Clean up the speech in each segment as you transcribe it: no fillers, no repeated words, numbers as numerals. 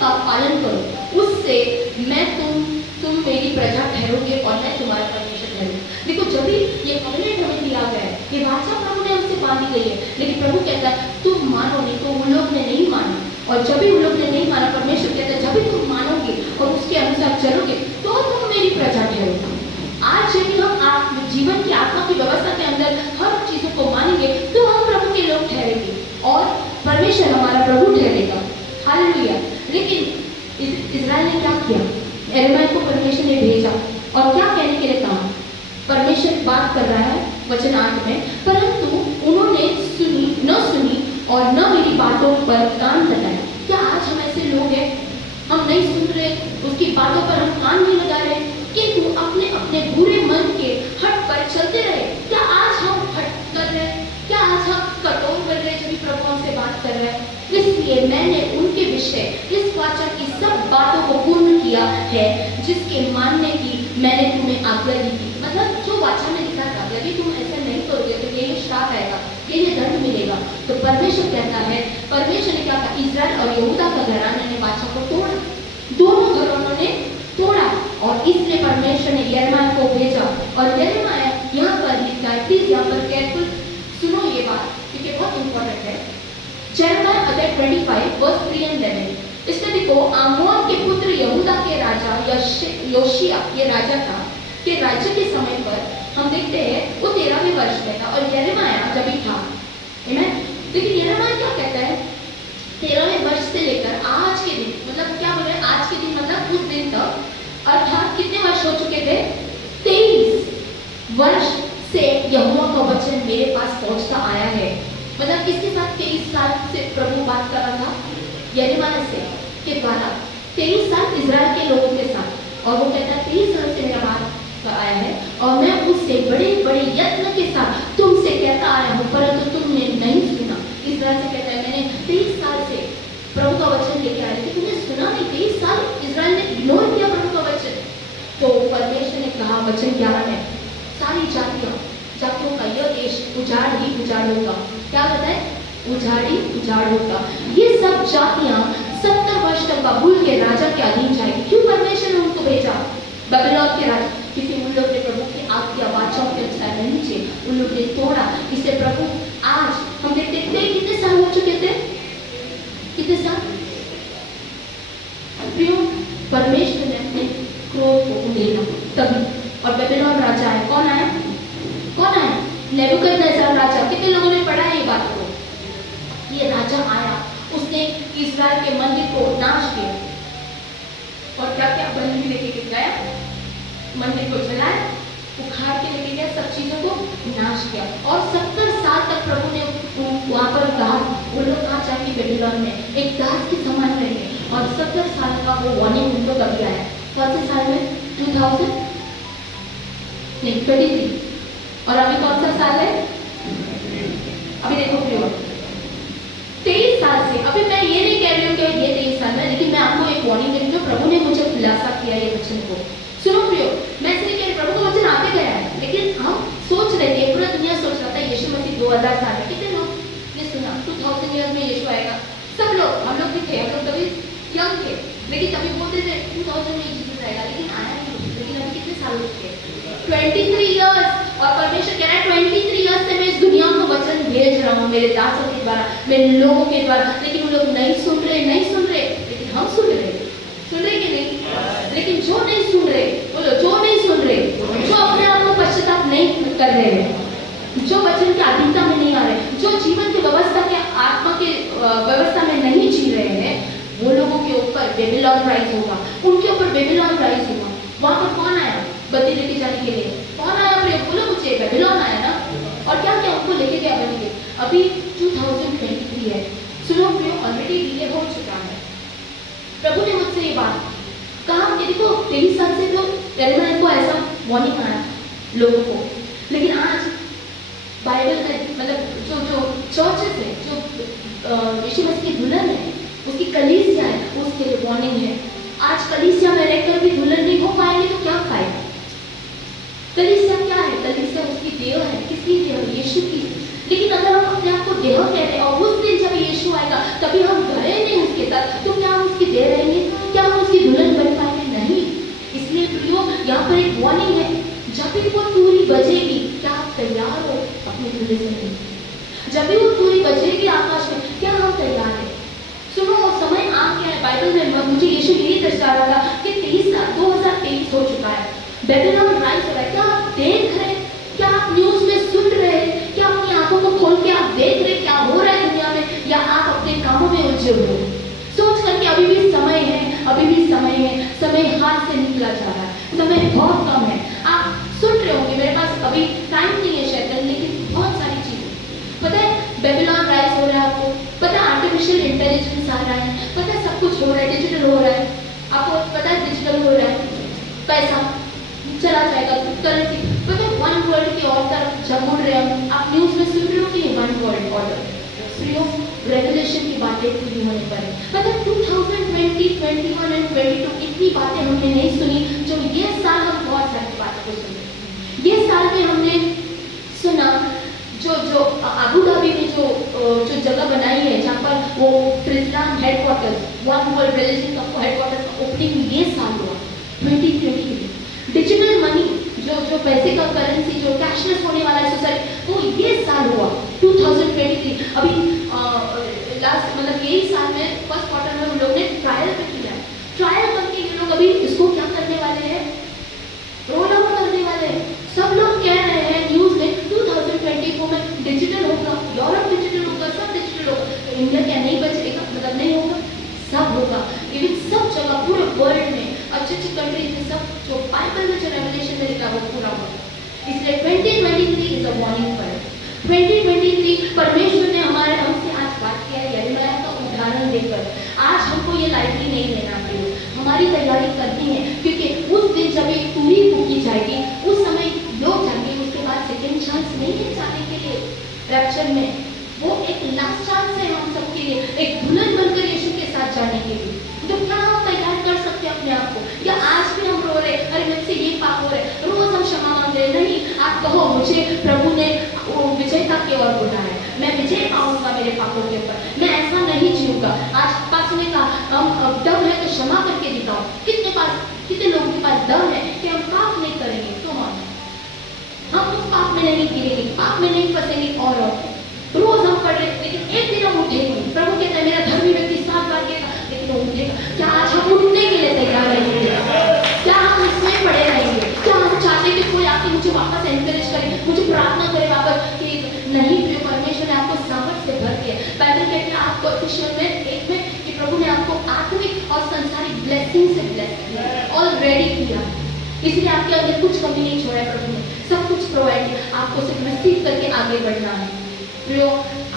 का पालन करो, उससे मैं तुम मेरी प्रजा ठहरोगे और मैं तुम्हारा परमेश्वर ठहरूंगा। देखो, जब भी ये कॉवेनेंट हमें दिया गया है, ये वाचा प्रभु ने हमसे बांधी गई है, लेकिन प्रभु कहता है तुम मानो नहीं, तो उन लोग ने नहीं माना। और जब भी उन लोग ने नहीं माना, परमेश्वर कहता है जब भी तुम मानोगे और उसके अनुसार चलोगे तो तुम मेरी प्रजा ठहरोगे। आज यदि हम जीवन की आत्मा की व्यवस्था के अंदर हर चीजों को मानेंगे तो हम प्रभु के लोग ठहरेंगे और परमेश्वर हमारा प्रभु ठहरेगा। हालेलुया। लेकिन इस्राएल ने क्या किया? यिर्मयाह को परमेश्वर ने भेजा और क्या कहने के लिए कहा? परमेश्वर बात कर रहा है वचन 8 में, परंतु उन्होंने न सुनी और न मेरी बातों पर कान लगाया। क्या आज हम ऐसे लोग हैं? हम नहीं सुन रहे, उसकी बातों पर हम कान नहीं लगा रहे, किंतु अपने अपने बुरे मन के हट पर चलते रहे। क्या आज हम हट कर रहे हैं? क्या आज हम कटोर कर रहे हैं जब भी प्रभु हमसे बात कर रहे हैं? इसलिए मैंने उनके विषय इस वाचा की सब बातों को पूर्ण किया है जिसके मानने की मैंने तुम्हें आज्ञा दी थी। मतलब जो वाचा में लिखा था, यदि तुम ऐसा नहीं करोगे तो ये श्राप आएगा, ये दंड मिलेगा। तो परमेश्वर कहता है, परमेश्वर ने क्या कहा? इस्राएल और यहूदा का घराने ने वाचा को तोड़ा, दोनों घरानों ने तोड़ा, और इसलिए परमेश्वर ने यिर्मयाह को भेजा। और यिर्मयाह यहाँ पर लिखता है, प्लीज यहाँ पर केयरफुल सुनो ये बात क्योंकि बहुत इंपॉर्टेंट है। यिर्मयाह अध्याय 25 वर्स 3 और 11। इसमें देखो, आमोन के पुत्र यहूदा के राजा योशिया ये राजा था, के राज्य के समय पर हम देखते हैं वो 13वें वर्ष में था और यिर्मयाह जब ही था। लेकिन यिर्मयाह क्या कहता है? 13वें वर्ष से लेकर आज के दिन, मतलब क्या बोल रहे हैं? आज के दिन मतलब उस दिन तक, अर्थात कितने वर्ष हो चुके थे? 23 वर्ष से यहोवा का वचन मेरे पास पहुंचता आया है। मतलब किसके साथ 23 साल से प्रभु बात कर रहा था? यिर्मयाह से के द्वारा 23 साल इस्राएल के लोगों के साथ। और वो कहता है 23 साल से मेरा बात आया है और मैं उससे बड़े बड़े यत्न के साथ तुमसे कहता आया हूँ, परंतु तुमने नहीं सुना। इस्राएल से कहता है मैंने 23 साल से प्रभु का वचन लेके आया लेकिन तुमने सुना नहीं। 23 साल इस्राएल ने इग्नोर किया प्रभु का वचन। तो परमेश्वर ने कहा वचन 11 में, सारी जातियों का यह देश उजाड़ ही उजाड़ होगा। क्या बताए? उजाड़ ही उजाड़ होगा। ये सब जातियां 70 वर्ष तक बाबुल के राजा के अधीन जाएगी। क्यों परमेश्वर ने उनको भेजा? बबीलोन के राजा, क्योंकि उन लोग ने प्रभु की आज्ञा वाचाओं के अनुसार नहीं थे, उन लोग ने तोड़ा। इससे प्रभु आज हम देखते थे कितने साल हो चुके थे? कितने साल? परमेश्वर ने अपने क्रोध को उड़ेला तभी। और बबीलोन राजा है, कौन आया? कौन आया? नेबुकदनेस्सर राजा। कितने लोगों ने पढ़ा ये बात को? ये राजा आया, उसने इस्राएल के मंदिर को नाश किया और क्या क्या बलि लेके गया, मंदिर को जलाया, उखाड़ के लेके गया, सब चीजों को नाश किया। और 70 साल तक प्रभु ने वहां पर कहा, वो लोग कहा जाएंगे बेबीलोन में एक दास के समान रहेंगे। और 70 साल का वो वार्निंग उनको कभी आया? कौन से साल में? 2000 नहीं 23। और अभी कौन सा साल है? अभी देखो प्रियो, 23 साल से। अभी मैं ये नहीं कह रही हूँ कि ये 23 साल है, लेकिन मैं आपको एक वार्निंग दे रही हूँ जो प्रभु ने मुझे खुलासा किया ये वचन को। सुनो प्रियो, मैं इसलिए कह रही प्रभु का वचन आते गया है, लेकिन हम सोच रहे थे, पूरा दुनिया सोच रहा था यीशु मसीह 2000 साल में। कितने लोग ने सुना 2000 ईयर्स में यीशु आएगा? सब लोग, हम लोग भी थे, हम लोग तभी यंग थे, लेकिन तभी बोलते थे 2000 में यीशु आएगा, लेकिन आया नहीं। लेकिन अभी कितने साल हो चुके? 23 ईयर्स। और परमेश्वर कह रहा है 23 ईयर्स से मैं इस दुनिया को वचन भेज रहा हूँ मेरे दासों के द्वारा, मेरे लोगों के द्वारा, लेकिन वो लोग नहीं सुन रहे, नहीं सुन रहे। लेकिन हम सुन रहे कि नहीं? लेकिन जो नहीं सुन रहे, बोलो जो नहीं सुन रहे, जो अपने आप को पश्चाताप नहीं कर रहे हैं, जो वचन की अधीनता में नहीं आ रहे, जो जीवन की व्यवस्था के आत्मा के व्यवस्था में नहीं जी रहे हैं, वो लोगों के ऊपर बेबीलोन राइज होगा, उनके ऊपर बेबीलोन राइज होगा। वहां पर कौन आया बत्ती लेके जाने के लिए? कौन आया? बोलो मुझे, बेबीलोन आया ना। और क्या क्या उनको लेके गया बन के? अभी 2023 है। सुनो प्रियो, ऑलरेडी डिले हो चुका है। प्रभु ने मुझसे ये बात कहा कि देखो 23 साल से तो यिर्मयाह को ऐसा वार्निंग आया लोगों को, लेकिन आज बाइबल में मतलब जो चर्चेस है, जो यीशु मसीह की दुल्हन है, उसकी कलीसिया है, उसके लिए वार्निंग है। आज कलीसिया में रहकर भी दुल्हन नहीं हो पाएंगे तो क्या फायदा? कलीसिया क्या है? कलीसिया उसकी देह है। किसकी देह? यीशु की। लेकिन अगर हम अपने आप को देह कह रहे हैं और उस दिन जब यीशु आएगा तभी हम गए नहीं उसके साथ, तो क्या हम उसकी देह रहेंगे? बजेगी, क्या आप तैयार हो अपने दूल्हे से मिलने? जब भी वो तुरी बजेगी आकाश में, क्या हम तैयार हैं? सुनो, समय आ गया है। बाइबल में मुझे यीशु यही दर्शा रहा था कि 2023 हो चुका है, बेबीलोन राइज हो रहा है। क्या आप देख रहे हैं? क्या आप न्यूज में सुन रहे हैं? क्या अपनी आंखों को खोल के आप देख रहे हैं क्या हो रहा है दुनिया में, या आप अपने कामों में उलझे हुए हो सोच करके अभी भी समय है, अभी भी समय है। समय हाथ से निकला जा रहा है, समय बहुत कम है। आप सुन रहे होंगे, मेरे पास अभी टाइम नहीं है शायद, लेकिन बहुत सारी चीजें पता है। बेबीलोन राइज हो रहा है, आपको पता है। आर्टिफिशियल इंटेलिजेंस आ रहा है, पता है। सब कुछ हो रहा है, डिजिटल हो रहा है। आपको पता है डिजिटल हो रहा है, पैसा चला जाएगा, करेंसी पता है। वन वर्ल्ड की और तरफ जब मुड़ रहे हैं, आप न्यूज में सुन रहे हो कि वन वर्ल्ड ऑर्डर रेगुलेशन की बातें पूरी होने पर मतलब 2020, 21 एंड 22 इतनी बातें हमने नहीं सुनी जो ये साल हम बहुत सारी बातों को सुने। ये साल में हमने सुना जो अबू धाबी में जो जगह बनाई है जहाँ पर वो इस्लाम हेडक्वार्टर्स, वन वर्ल्ड रिलीजन का हेडक्वार्टर्स का ओपनिंग ये साल हुआ 2023। डिजिटल मनी जो पैसे का करेंसी जो कैशलेस होने वाला है सोसाइटी, वो ये साल हुआ 2023। अभी लास्ट मतलब यही साल में फर्स्ट क्वार्टर में हम लोग ने ट्रायल पे किया। ट्रायल करके ये लोग अभी इसको क्या करने वाले हैं, रोल आउट करने वाले हैं। सब लोग कह रहे हैं न्यूज में 2024 में डिजिटल होगा, यूरोप डिजिटल होगा, सब डिजिटल होगा। तो इंडिया क्या नहीं बचेगा? मतलब नहीं होगा, सब होगा। इवन सब जगह पूरे वर्ल्ड में अच्छी अच्छी कंट्रीज में सब जो बाइबल में जो रेवलेशन में लिखा वो पूरा होगा। इसलिए 2023 इज अ वार्निंग फॉर 2023। परमेश्वर ने हमारे हमसे आज बात किया है यिर्मयाह का उदाहरण देकर। आज हमको ये लाइटली नहीं लेना चाहिए, हमारी तैयारी करनी है, क्योंकि उस दिन जब एक पूरी फूकी जाएगी उस समय लोग जाएंगे, उसके बाद सेकेंड चांस नहीं है जाने के लिए रैप्चर में। वो एक लास्ट चांस है हम सबके लिए, एक दुल्हन बनकर यीशु के साथ जाने के लिए। तो क्या हम तैयार कर सकते हैं अपने आप को? या आज भी हम रो रहे, अरे मुझसे ये पाप हो रहे, रोज हम क्षमा मांग रहे? नहीं, आप कहो मुझे प्रभु ने विजयता की ओर बुलाया है, मैं विजय पाऊंगा मेरे पापों के ऊपर, मैं ऐसा नहीं जीऊंगा। आज पास ने कहा हम दम है तो क्षमा करके दिखाओ। कितने लोगों के पास दम है कि हम पाप नहीं करेंगे, तो हम उस पाप में नहीं गिरेंगे, पाप में नहीं फंसेंगे। और रोज हम पढ़ रहे, लेकिन एक दिन हम उठेंगे। प्रभु कहते हैं मेरा धर्मी व्यक्ति 7 बार कहेगा लेकिन वो उठेगा। क्या आज हम उठने के लिए तैयार रहेंगे? क्या हम इसमें पड़े रहेंगे? क्या हम चाहते कि कोई आके मुझे वापस एनकरेज करे, मुझे प्रार्थना करे वापस कि नहीं प्रिय परमेश्वर ने आपको सामर्थ से भर दिया। बाइबल कहते हैं आपको एफिशियंस में 1 में कि प्रभु ने आपको आत्मिक और संसारिक ब्लेसिंग से ब्लेस किया, ऑलरेडी किया। इसलिए आपके अंदर कुछ कमी नहीं छोड़ा है, प्रभु ने सब कुछ प्रोवाइड किया। आपको सिर्फ रिसीव करके आगे बढ़ना है। प्रियो,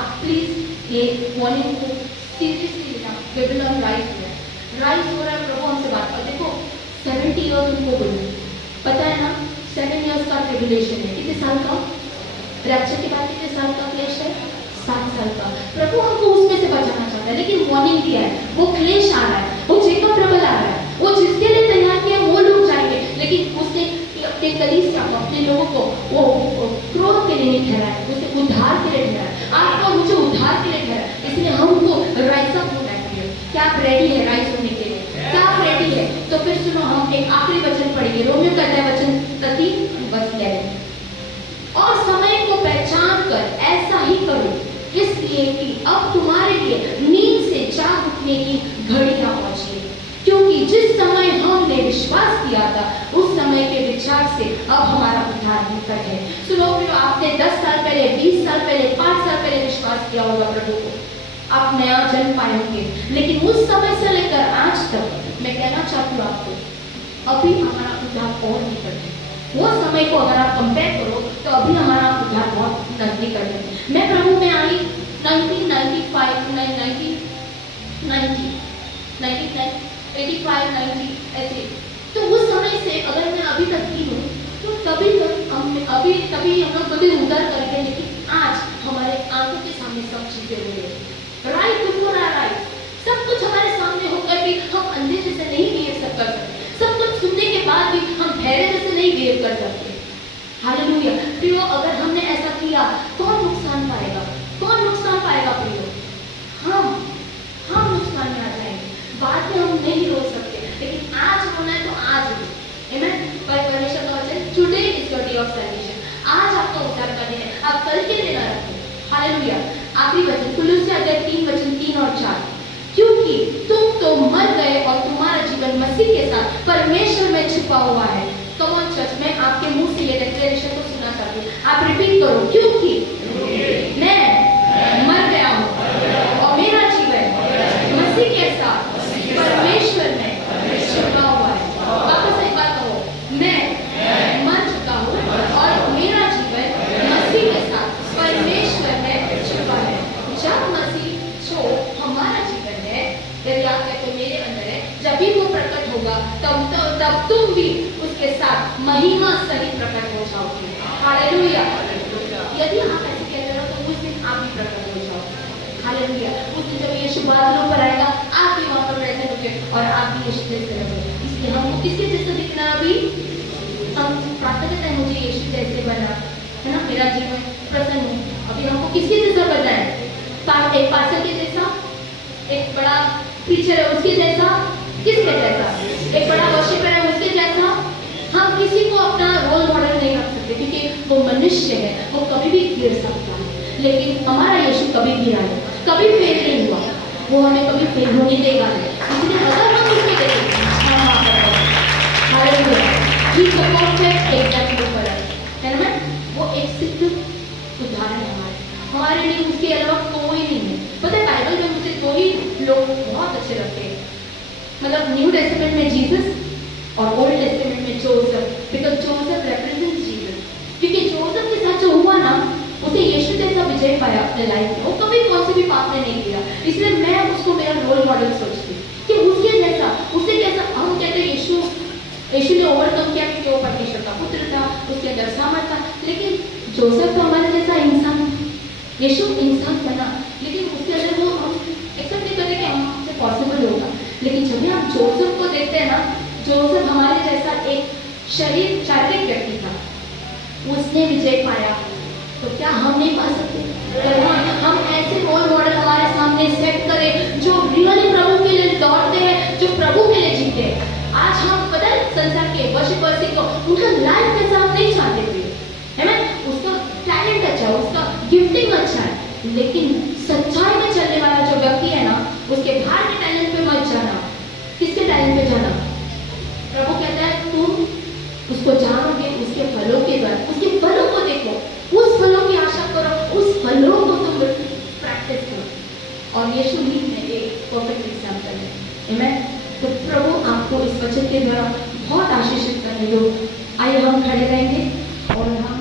आप प्लीज ये वार्निंग को सीरियसली लेना। बेबीलोन राइज हो रहा है। प्रभु हमसे बात कर, देखो 70 ईयर्स उनको बोले, पता है ना 7 ईयर्स का ट्रिब्यूलेशन है। कितने साल का? रैप्चर के बाद कितने साल का क्लेश है? 7 साल का। प्रभु हमको उसमें से बचाना चाहता है, लेकिन वार्निंग दिया है। वो क्लेश आ रहा है, वो जेकब ट्रबल आ रहा है, वो जिसके लिए तैयार किया वो लोग जाएंगे, लेकिन उसने अपने कलीसिया को, अपने लोगों को वो क्रोध के लिए नहीं ठहराया, उसे उद्धार के लिए ठहराया। आपको मुझे उद्धार के लिए ठहराया, इसलिए हमको राइज अप होना चाहिए। क्या आप रेडी है राइज होने के लिए? क्या आप रेडी है? तो फिर सुनो, हम एक आखिरी वचन पढ़ेंगे, रोमियो का अध्याय वचन 30 और समय को पहचान कर ऐसा ही करो, इसलिए कि अब तुम्हारे लिए नींद से जाग उठने की घड़ी आ पहुंची है। क्योंकि जिस समय हमने विश्वास किया था उस समय के विचार से अब हमारा उद्धार निकट है। सुनो प्रियो, आपने 10 साल पहले, 20 साल पहले, 5 साल पहले विश्वास किया होगा प्रभु को, आप नया जन्म पाएंगे, लेकिन उस समय से लेकर आज तक मैं कहना चाहती हूँ आपको अभी हमारा उद्धार और निकट है। वो समय को अगर आप कंपेयर करो तो अभी हमारा उद्धार बहुत नजदीक है। मैं प्रभु में आई 85, 90 ऐसे, तो उस समय से अगर मैं अभी तक की हूँ तो तभी हम लोग कभी उद्धार करेंगे, लेकिन आज हमारे आंखों के सामने सब चीजें हो रही है। राइट बिफोर आवर आईज सब कुछ हमारे सामने होकर भी हम अंधे जैसे नहीं बिहेव कर सकते। सब कुछ सुनने के बाद भी हम बहरे जैसे नहीं बिहेव कर सकते। हालेलुया। प्रियो, अगर हमने ऐसा किया कौन नुकसान पाएगा? कौन नुकसान पाएगा प्रियो? हम नुकसान में आ जाएंगे। बाद में हम नहीं रो सकते, लेकिन आज रोना है तो आज रो। आमेन। पर परमेश्वर का वचन, today is your day of salvation. आप कल के लिए ना रखें। हालेलुया। आखिरी वचन कुलुस्सी अध्याय 3 वचन 3 और 4, क्योंकि तुम तो मर गए और तुम्हारा जीवन मसीह के साथ परमेश्वर में छिपा हुआ है। कम ऑन चर्च, मैं आपके मुंह से ये डिक्लेरेशन को सुनना चाहती हूँ, आप रिपीट करो, क्योंकि मैं मर गया हूँ और मेरा जीवन मसीह के साथ परमेश्वर में छिपा हुआ है। वापस एक बात कहो, मैं मर चुका हूँ और मेरा जीवन मसीह के साथ परमेश्वर में छिपा है। जब मसीह जो हमारा जीवन है, यदि आप कहते मेरे अंदर है, जब भी वो प्रकट होगा तब तुम भी उसके साथ महिमा सहित प्रकट हो जाओगे। हालेलुया। यदि आप ऐसे कहते हो तो उस दिन आप भी प्रकट हो जाओगे। हालेलुया। उस दिन जब यीशु बादलों पर आएगा, आप भी वहां पर रहते होंगे और आप भी यीशु जैसे रहोगे। इसलिए हमको किसके जैसे दिखना, अभी हम प्रार्थना करते हैं मुझे यीशु जैसे बना, है ना, मेरा जीवन प्रसन्न हो। अभी हमको किसके जैसा बनना है? एक पास्टर के जैसा, एक बड़ा प्रीचर है उसके जैसा, किसके जैसा? एक बड़ा वर्शिपर है उसके जैसा। हम किसी को अपना रोल मॉडल नहीं रख सकते क्योंकि वो मनुष्य है, वो कभी भी गिर सकता है। लेकिन हमारा यीशु कभी गिरा नहीं, कभी फेल नहीं हुआ, वो हमें कभी फेल होने देगा नहीं। इसलिए अगर हम उसको देखें, है ना, वो एक सिद्ध उदाहरण है हमारे लिए, उसके अलावा कोई नहीं है। पता है बाइबल में मुझे दो ही लोग बहुत अच्छे लगते हैं, मतलब न्यू टेस्टामेंट में जीसस और ओल्ड टेस्टामेंट में Joseph, because Joseph represents Jesus. क्योंकि जोसेफ के साथ जो हुआ ना, उसे यीशु जैसा विजय पाया अपने लाइफ में, वो कभी कौन से भी पाप में नहीं किया। इसलिए मैं उसको मेरा रोल मॉडल सोचती हूँ कि उसके जैसा, उससे जैसा। हम कहते हैं यीशु ने ओवरकम किया क्योंकि वो परमेश्वर का पुत्र था, उसके अंदर सामर्थ था। लेकिन जोसेफ तो हमारे जैसा इंसान, यीशु इंसान बना, लेकिन उसके अंदर वो हम एक्सेप्ट नहीं करते कि हमसे पॉसिबल होगा। लेकिन जब भी हम जोसेफ को देखते हैं ना, जोसेफ हमारे जैसा एक शारीरिक व्यक्ति था, उसने विजय पाया, तो क्या हम नहीं पा सकते? हम ऐसे रोल मॉडल हमारे सामने सेट करें जो रियली प्रभु के लिए दौड़ते हैं, जो प्रभु के लिए जीते हैं। आज हम पता है संसार के वर्शिपर्स को उनका लाइफ कैसा हम नहीं चाहते थे, है ना, उसका टैलेंट अच्छा है, उसका गिफ्टिंग अच्छा है, लेकिन सच्चाई में चलने वाला जो व्यक्ति है ना, उसके बाहर के टैलेंट पे मत जाना। किसके टैलेंट पे जाना? प्रभु कहता है तुम उसको जानोगे उसके फलों के द्वारा। उसके फलों को देखो, उस फलों की आशा करो, उस फलों को तुम प्रैक्टिस करो। और यीशु ही में एक परफेक्ट एग्जाम्पल है। आमीन। तो प्रभु आपको इस वचन के द्वारा बहुत आशीषित करने दो। आइए हम खड़े रहेंगे और हम